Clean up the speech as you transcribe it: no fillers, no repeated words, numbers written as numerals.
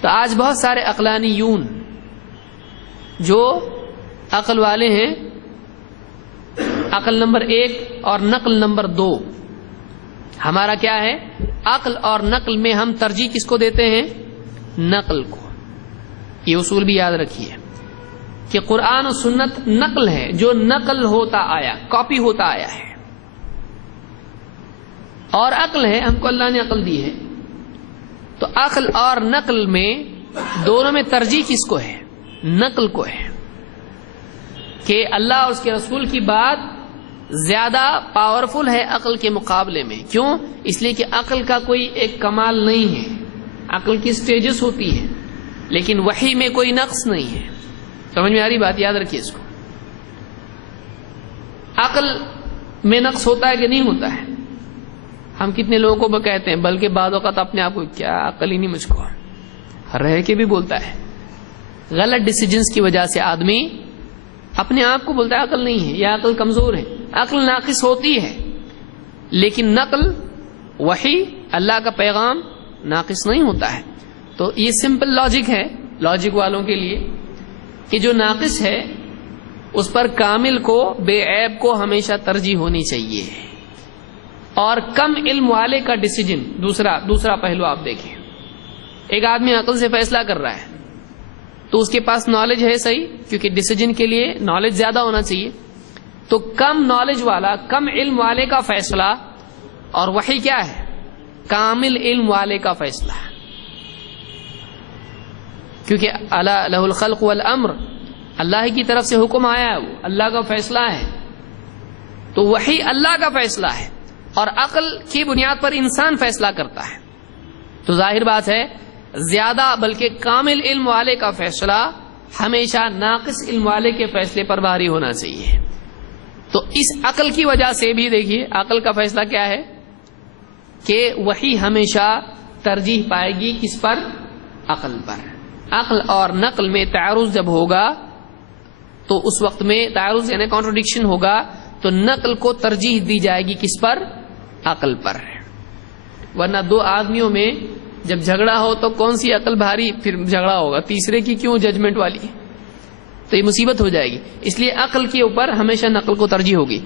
تو آج بہت سارے عقلانیون جو عقل والے ہیں، عقل نمبر 1 اور نقل نمبر 2، ہمارا کیا ہے؟ عقل اور نقل میں ہم ترجیح کس کو دیتے ہیں؟ نقل کو۔ یہ اصول بھی یاد رکھیے کہ قرآن و سنت نقل ہے، جو نقل ہوتا آیا، کاپی ہوتا آیا ہے، اور عقل ہے، ہم کو اللہ نے عقل دی ہے۔ تو عقل اور نقل میں دونوں میں ترجیح کس کو ہے؟ نقل کو ہے، کہ اللہ اور اس کے رسول کی بات زیادہ پاورفل ہے عقل کے مقابلے میں۔ کیوں؟ اس لیے کہ عقل کا کوئی ایک کمال نہیں ہے، عقل کی سٹیجز ہوتی ہے، لیکن وحی میں کوئی نقص نہیں ہے۔ سمجھ میں آ رہی بات؟ یاد رکھیے اس کو۔ عقل میں نقص ہوتا ہے کہ نہیں ہوتا ہے؟ ہم کتنے لوگوں کو کہتے ہیں، بلکہ بعض اوقات اپنے آپ کو، کیا عقل ہی نہیں مجھ کو، رہ کے بھی بولتا ہے۔ غلط ڈیسیجنز کی وجہ سے آدمی اپنے آپ کو بولتا ہے عقل نہیں ہے یا عقل کمزور ہے۔ عقل ناقص ہوتی ہے، لیکن نقل، وحی، اللہ کا پیغام ناقص نہیں ہوتا ہے۔ تو یہ سمپل لاجک ہے لاجک والوں کے لیے کہ جو ناقص ہے اس پر کامل کو، بے عیب کو ہمیشہ ترجیح ہونی چاہیے۔ اور کم علم والے کا ڈیسیجن، دوسرا پہلو آپ دیکھیں، ایک آدمی عقل سے فیصلہ کر رہا ہے تو اس کے پاس نالج ہے، صحیح، کیونکہ ڈیسیجن کے لیے نالج زیادہ ہونا چاہیے۔ تو کم نالج والا، کم علم والے کا فیصلہ، اور وحی کیا ہے؟ کامل علم والے کا فیصلہ، کیونکہ الا لہ الخلق والامر، اللہ کی طرف سے حکم آیا ہے، وہ اللہ کا فیصلہ ہے۔ تو وحی اللہ کا فیصلہ ہے، اور عقل کی بنیاد پر انسان فیصلہ کرتا ہے۔ تو ظاہر بات ہے زیادہ بلکہ کامل علم والے کا فیصلہ ہمیشہ ناقص علم والے کے فیصلے پر بھاری ہونا چاہیے۔ تو اس عقل کی وجہ سے بھی دیکھیے عقل کا فیصلہ کیا ہے کہ وحی ہمیشہ ترجیح پائے گی کس پر؟ عقل پر۔ عقل اور نقل میں تعارض جب ہوگا تو اس وقت میں تعارض یعنی کانٹرڈکشن ہوگا، تو نقل کو ترجیح دی جائے گی کس پر؟ عقل پر۔ ورنہ دو آدمیوں میں جب جھگڑا ہو تو کون سی عقل بھاری پھر جھگڑا ہوگا، تیسرے کی کیوں ججمنٹ والی؟ تو یہ مصیبت ہو جائے گی۔ اس لیے عقل کے اوپر ہمیشہ نقل کو ترجیح ہوگی۔